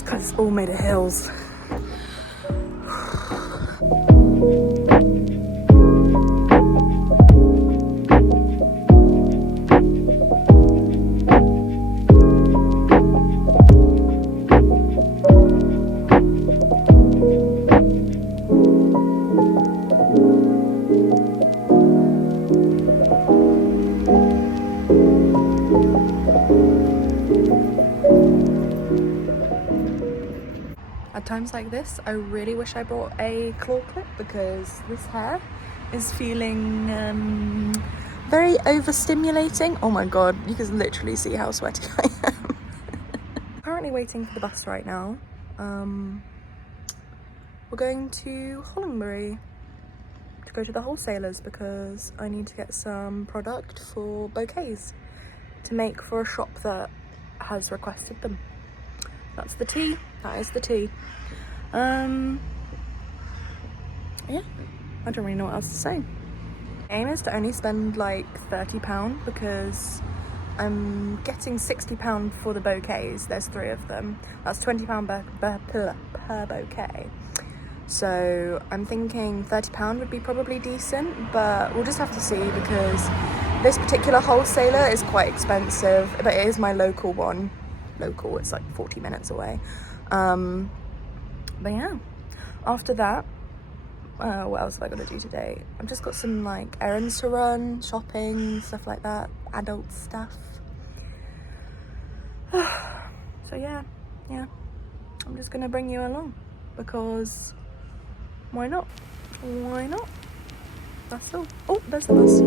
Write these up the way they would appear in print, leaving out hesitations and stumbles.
just because it's all made of hills. At times like this, I really wish I brought a claw clip because this hair is feeling very overstimulating. Oh my god, you can literally see how sweaty I am. Currently waiting for the bus right now. We're going to Hollingbury to go to the wholesalers because I need to get some product for bouquets to make for a shop that has requested them. That's the tea. That is the tea. Yeah, I don't really know what else to say. Aim is to only spend like £30 because I'm getting £60 for the bouquets. There's 3 of them. That's £20 per bouquet. So I'm thinking £30 would be probably decent, but we'll just have to see because this particular wholesaler is quite expensive, but it is my local one. Local, it's like 40 minutes away. But yeah, after that, what else have I got to do today? I've just got some like errands to run, shopping, stuff like that, adult stuff. So yeah, I'm just gonna bring you along because why not? Why not? That's all. Oh, there's the bus.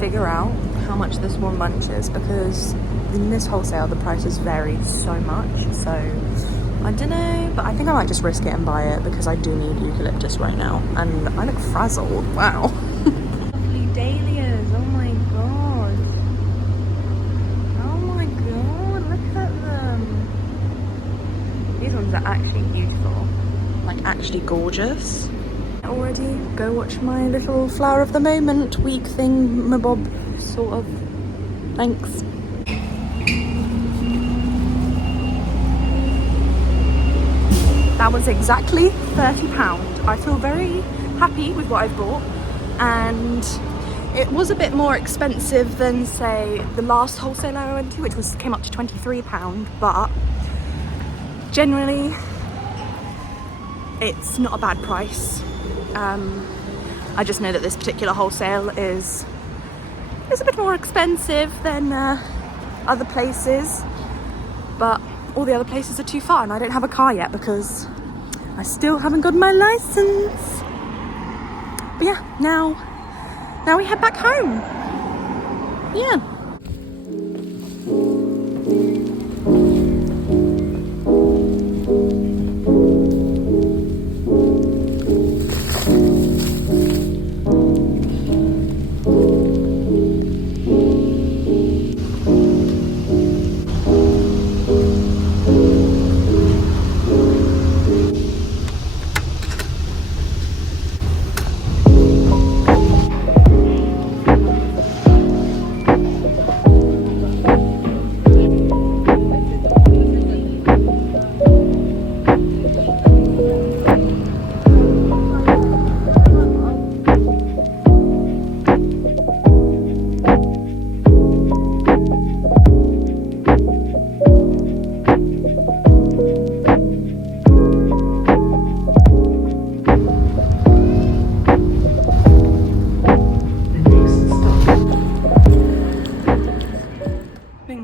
Figure out how much this one bunch is because in this wholesale the prices vary so much, so I don't know, but I think I might just risk it and buy it because I do need eucalyptus right now and I look frazzled. Wow. Lovely dahlias, oh my god, look at them. These ones are actually beautiful, like actually gorgeous. Already go watch my little flower of the moment week thing mabob sort of. Thanks. That was exactly £30. I feel very happy with what I've bought, and it was a bit more expensive than say the last wholesaler I went to, which came up to £23, but generally it's not a bad price. I just know that this particular wholesale is a bit more expensive than other places, but all the other places are too far and I don't have a car yet because I still haven't got my license. But yeah, now we head back home. Yeah.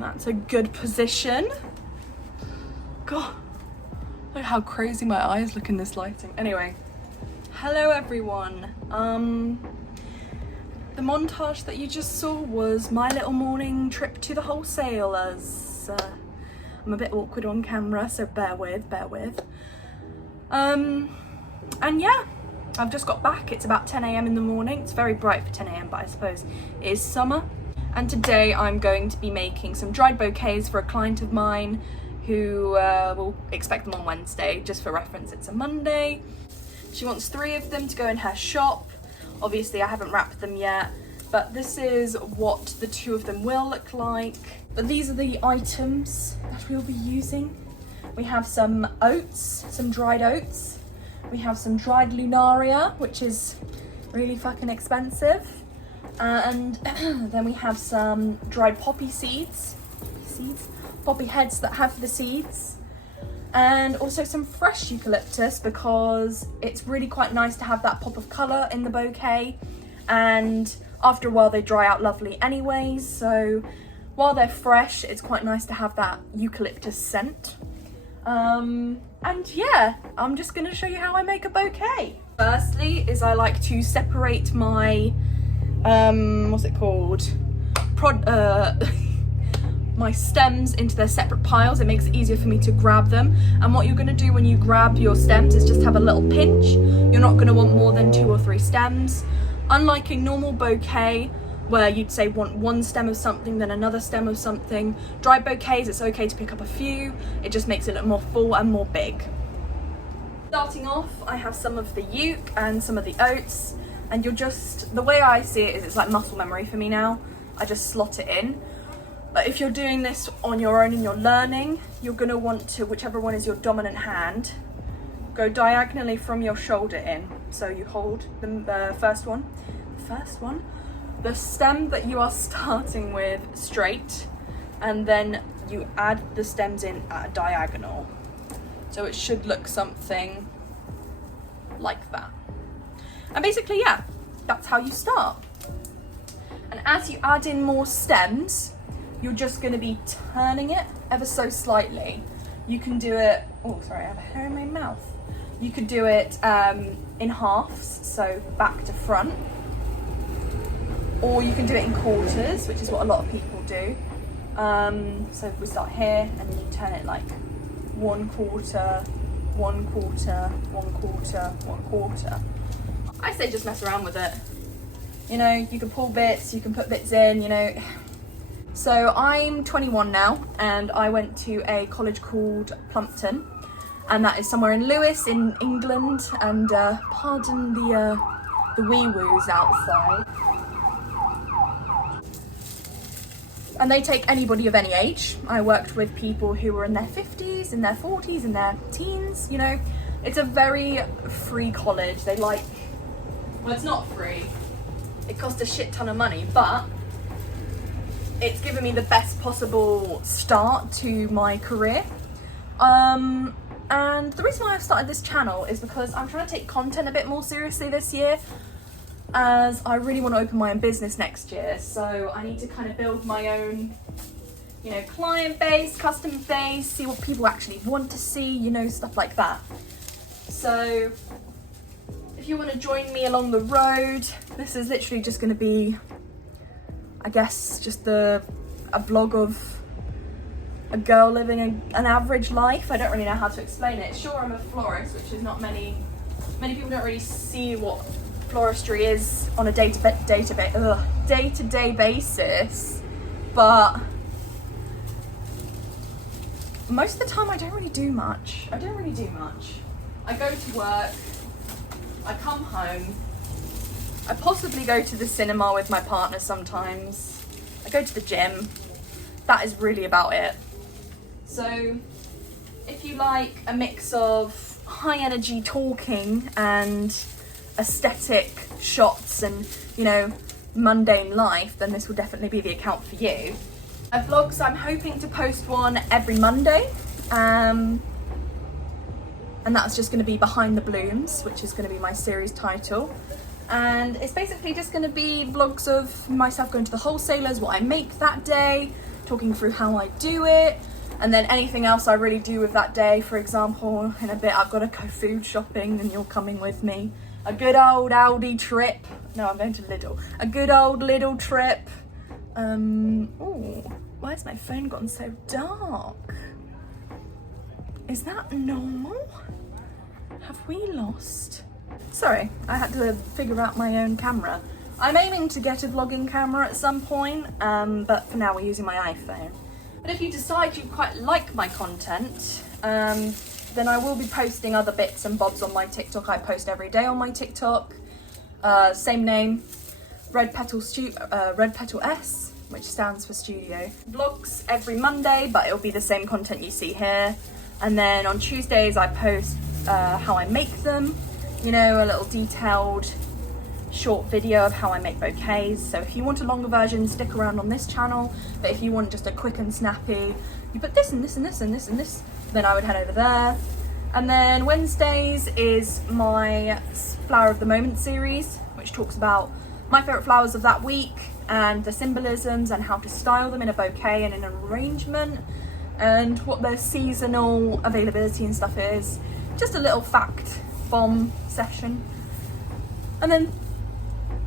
That's a good position. God, look how crazy my eyes look in this lighting. Anyway, hello everyone. The montage that you just saw was my little morning trip to the wholesalers. I'm a bit awkward on camera, so bear with. And yeah, I've just got back. It's about 10 a.m. in the morning. It's very bright for 10 a.m, but I suppose it is summer. And today I'm going to be making some dried bouquets for a client of mine who will expect them on Wednesday. Just for reference, it's a Monday. She wants 3 of them to go in her shop. Obviously I haven't wrapped them yet, but this is what the 2 of them will look like. But these are the items that we'll be using. We have some oats, some dried oats. We have some dried lunaria, which is really fucking expensive. And then we have some dried poppy poppy heads that have the seeds. And also some fresh eucalyptus, because it's really quite nice to have that pop of colour in the bouquet. And after a while they dry out lovely anyways, so while they're fresh, it's quite nice to have that eucalyptus scent. And yeah, I'm just gonna show you how I make a bouquet. Firstly is I like to separate my, what's it called? My stems into their separate piles. It makes it easier for me to grab them. And what you're gonna do when you grab your stems is just have a little pinch. You're not gonna want more than 2 or 3 stems. Unlike a normal bouquet, where you'd say want 1 stem of something, then another stem of something. Dried bouquets, it's okay to pick up a few. It just makes it look more full and more big. Starting off, I have some of the yolk and some of the oats, and you're just, the way I see it is it's like muscle memory for me now. I just slot it in. But if you're doing this on your own and you're learning, you're gonna want to, whichever one is your dominant hand, go diagonally from your shoulder in. So you hold the first one, the stem that you are starting with straight, and then you add the stems in at a diagonal. So it should look something like that. And basically, yeah, that's how you start. And as you add in more stems, you're just going to be turning it ever so slightly. You can do it, oh sorry, I have a hair in my mouth. You could do it in halves, so back to front. Or you can do it in quarters, which is what a lot of people do. So we start here and then you turn it like 1 quarter, 1 quarter, 1 quarter, 1 quarter. I say just mess around with it. You know, you can pull bits, you can put bits in, you know. So I'm 21 now, and I went to a college called Plumpton, and that is somewhere in Lewes in England, and pardon the wee-woos outside. And they take anybody of any age. I worked with people who were in their 50s, in their 40s, in their teens, you know. It's a very free college. They like, well, it's not free. It costs a shit ton of money, but it's given me the best possible start to my career. And the reason why I've started this channel is because I'm trying to take content a bit more seriously this year, as I really want to open my own business next year. So I need to kind of build my own, you know, client base, customer base, see what people actually want to see, you know, stuff like that. So if you want to join me along the road, this is literally just going to be, I guess, just a vlog of a girl living an average life. I don't really know how to explain it. Sure, I'm a florist, which is not many people don't really see what floristry is on a day-to-day basis, but most of the time I don't really do much. I go to work, I come home, I possibly go to the cinema with my partner sometimes, I go to the gym. That is really about it. So if you like a mix of high energy talking and aesthetic shots and, you know, mundane life, then this will definitely be the account for you. My vlogs, I'm hoping to post one every Monday, and that's just going to be Behind the Blooms, which is going to be my series title. And it's basically just going to be vlogs of myself going to the wholesalers, what I make that day, talking through how I do it, and then anything else I really do with that day. For example, in a bit I've got to go food shopping and you're coming with me. A good old Aldi trip. No, I'm going to Lidl. A good old Lidl trip. Oh, why's my phone gotten so dark? Is that normal? Have we lost? Sorry, I had to figure out my own camera. I'm aiming to get a vlogging camera at some point, but for now we're using my iPhone. But if you decide you quite like my content, then I will be posting other bits and bobs on my TikTok. I post every day on my TikTok. Same name, Red Petal S, which stands for studio. Vlogs every Monday, but it'll be the same content you see here. And then on Tuesdays I post how I make them, you know, a little detailed short video of how I make bouquets. So if you want a longer version, stick around on this channel, but if you want just a quick and snappy, you put this and this and this and this and this, then I would head over there. And then Wednesdays is my Flower of the Moment series, which talks about my favourite flowers of that week and the symbolisms and how to style them in a bouquet and in an arrangement, and what their seasonal availability and stuff is. Just a little fact bomb session. And then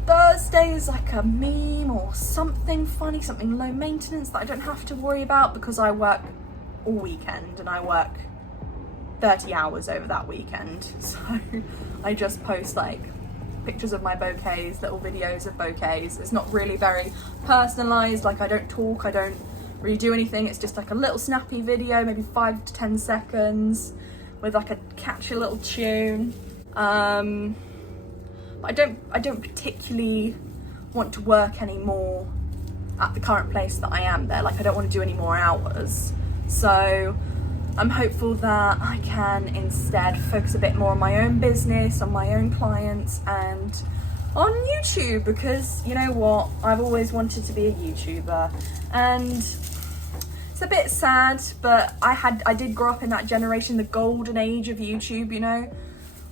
Thursday is like a meme or something funny, something low maintenance that I don't have to worry about because I work all weekend and I work 30 hours over that weekend. So I just post like pictures of my bouquets, little videos of bouquets. It's not really very personalized, like I don't talk, I don't really do anything. It's just like a little snappy video, maybe 5 to 10 seconds with like a catchy little tune. I don't particularly want to work anymore at the current place that I am there. Like I don't want to do any more hours. So I'm hopeful that I can instead focus a bit more on my own business, on my own clients, and on YouTube, because you know what? I've always wanted to be a YouTuber, and it's a bit sad, but I did grow up in that generation, the golden age of YouTube, you know,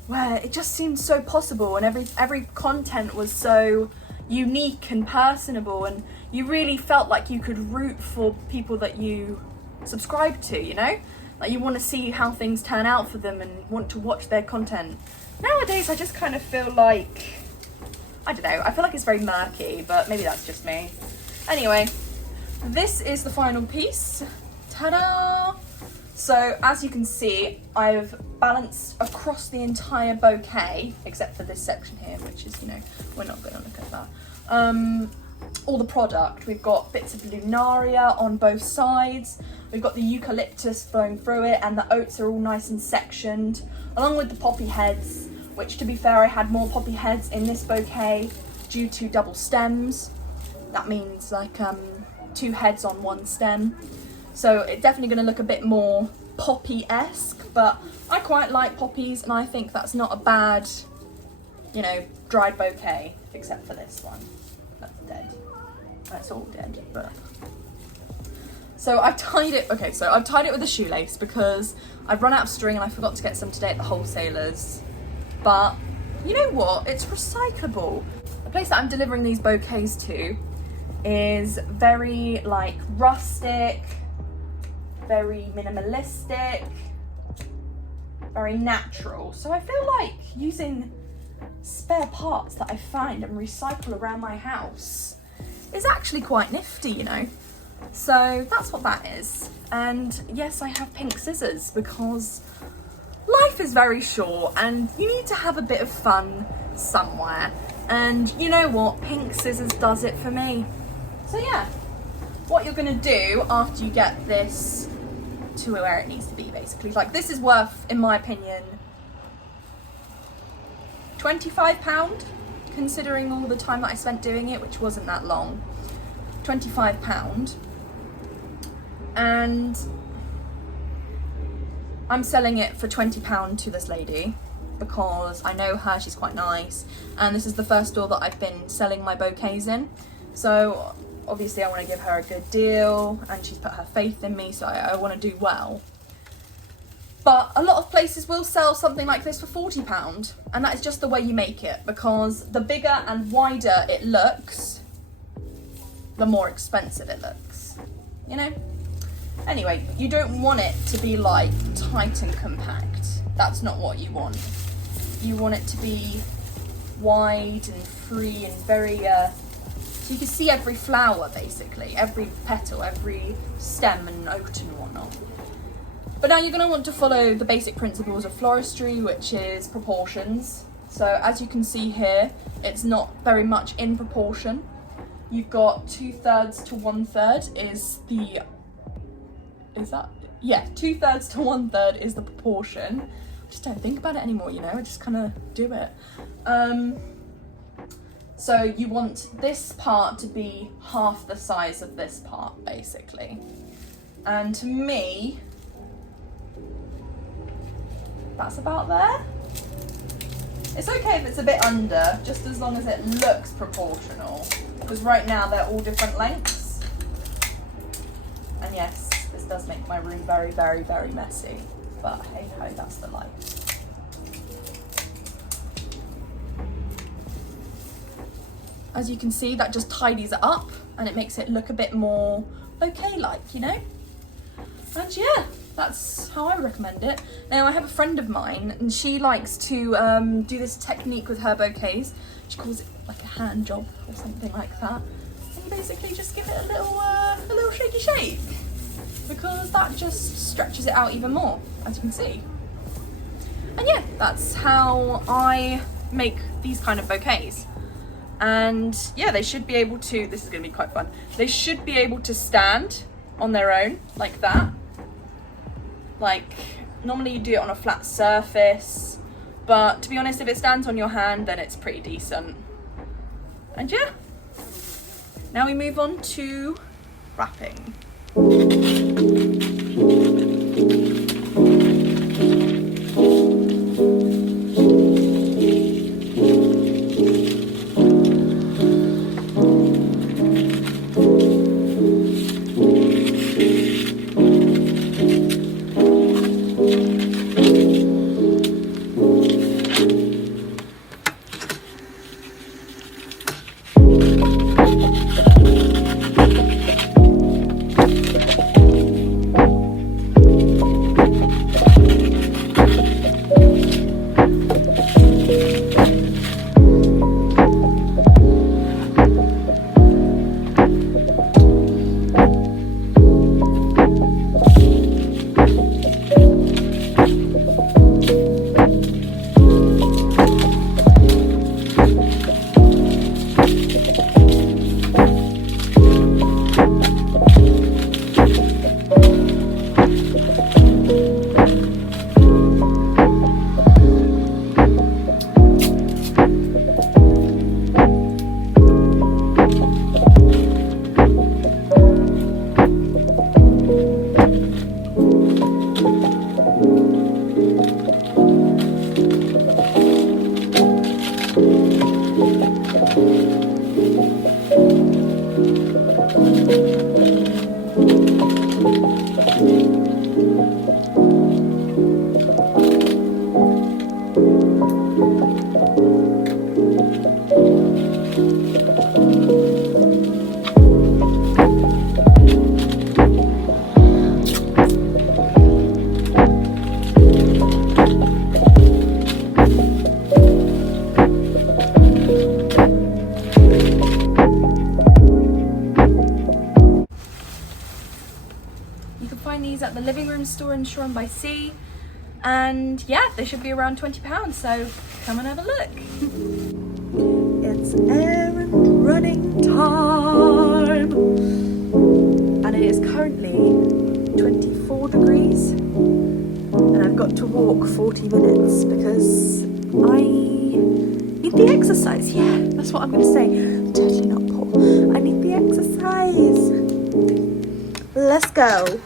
where it just seemed so possible and every content was so unique and personable, and you really felt like you could root for people that you subscribe to, you know? Like you want to see how things turn out for them and want to watch their content. Nowadays I just kind of feel like, I don't know, I feel like it's very murky, but maybe that's just me. Anyway, this is the final piece. Ta-da! So as you can see, I've balanced across the entire bouquet, except for this section here, which is, you know, we're not going to look at that. All the product. We've got bits of lunaria on both sides. We've got the eucalyptus flowing through it, and the oats are all nice and sectioned, along with the poppy heads, which, to be fair, I had more poppy heads in this bouquet due to double stems. That means like 2 heads on 1 stem. So it's definitely going to look a bit more poppy-esque, but I quite like poppies, and I think that's not a bad, you know, dried bouquet, except for this one. That's dead. That's all dead, but... So I tied it, okay, so I've tied it with a shoelace because I've run out of string and I forgot to get some today at the wholesalers. But you know what? It's recyclable. The place that I'm delivering these bouquets to is very like rustic, very minimalistic, very natural. So I feel like using spare parts that I find and recycle around my house is actually quite nifty, you know. So that's what that is. And yes, I have pink scissors because life is very short and you need to have a bit of fun somewhere. And you know what? Pink scissors does it for me. So yeah, what you're gonna do after you get this to where it needs to be, basically, like this is worth, in my opinion, £25, considering all the time that I spent doing it, which wasn't that long. £25. And I'm selling it for £20 to this lady because I know her, she's quite nice, and this is the first store that I've been selling my bouquets in, so obviously I want to give her a good deal, and she's put her faith in me, so I want to do well. But a lot of places will sell something like this for £40, and that is just the way you make it, because the bigger and wider it looks, the more expensive it looks. you know? Anyway, you don't want it to be like tight and compact. That's not what you want. You want it to be wide and free and very, so you can see every flower basically, every petal, every stem and note and whatnot. But now you're going to want to follow the basic principles of floristry, which is proportions. So as you can see here, it's not very much in proportion. You've got 2/3 to 1/3 is the, is that? Yeah, 2/3 to 1/3 is the proportion. I just don't think about it anymore, you know, I just kind of do it. So you want this part to be half the size of this part, basically. And to me, that's about there. It's okay if it's a bit under, just as long as it looks proportional. Because right now they're all different lengths. And yes, this does make my room very, very, very messy. But hey ho, that's the life. As you can see, that just tidies it up and it makes it look a bit more bouquet-like, you know? And yeah, that's how I recommend it. Now, I have a friend of mine and she likes to do this technique with her bouquets. She calls it like a hand job or something like that. And you basically just give it a little shaky shake, because that just stretches it out even more, as you can see. And yeah, that's how I make these kind of bouquets. And yeah, they should be able to, this is going to be quite fun, they should be able to stand on their own like that. Like, normally you do it on a flat surface, but to be honest, if it stands on your hand, then it's pretty decent. And yeah, now we move on to wrapping. At the living room store in Shoreham by Sea, and yeah, they should be around £20, so come and have a look. It's errand running time, and it is currently 24 degrees, and I've got to walk 40 minutes because I need the exercise. Yeah, that's what I'm going to say. Totally not poor. I need the exercise. Let's go.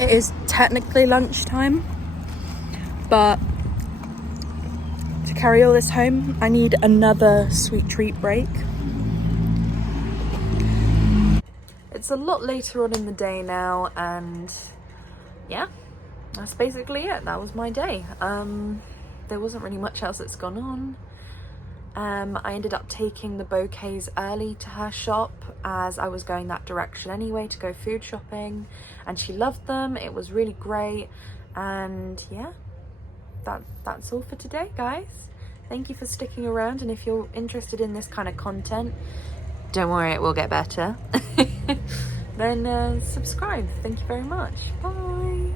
It is technically lunchtime, but to carry all this home. I need another sweet treat break. It's a lot later on in the day now, and yeah, that's basically it. That was my day. There wasn't really much else that's gone on. I ended up taking the bouquets early to her shop, as I was going that direction anyway to go food shopping, and she loved them. It was really great. And yeah, that's all for today, guys. Thank you for sticking around, and if you're interested in this kind of content, don't worry, it will get better. Then subscribe. Thank you very much. Bye.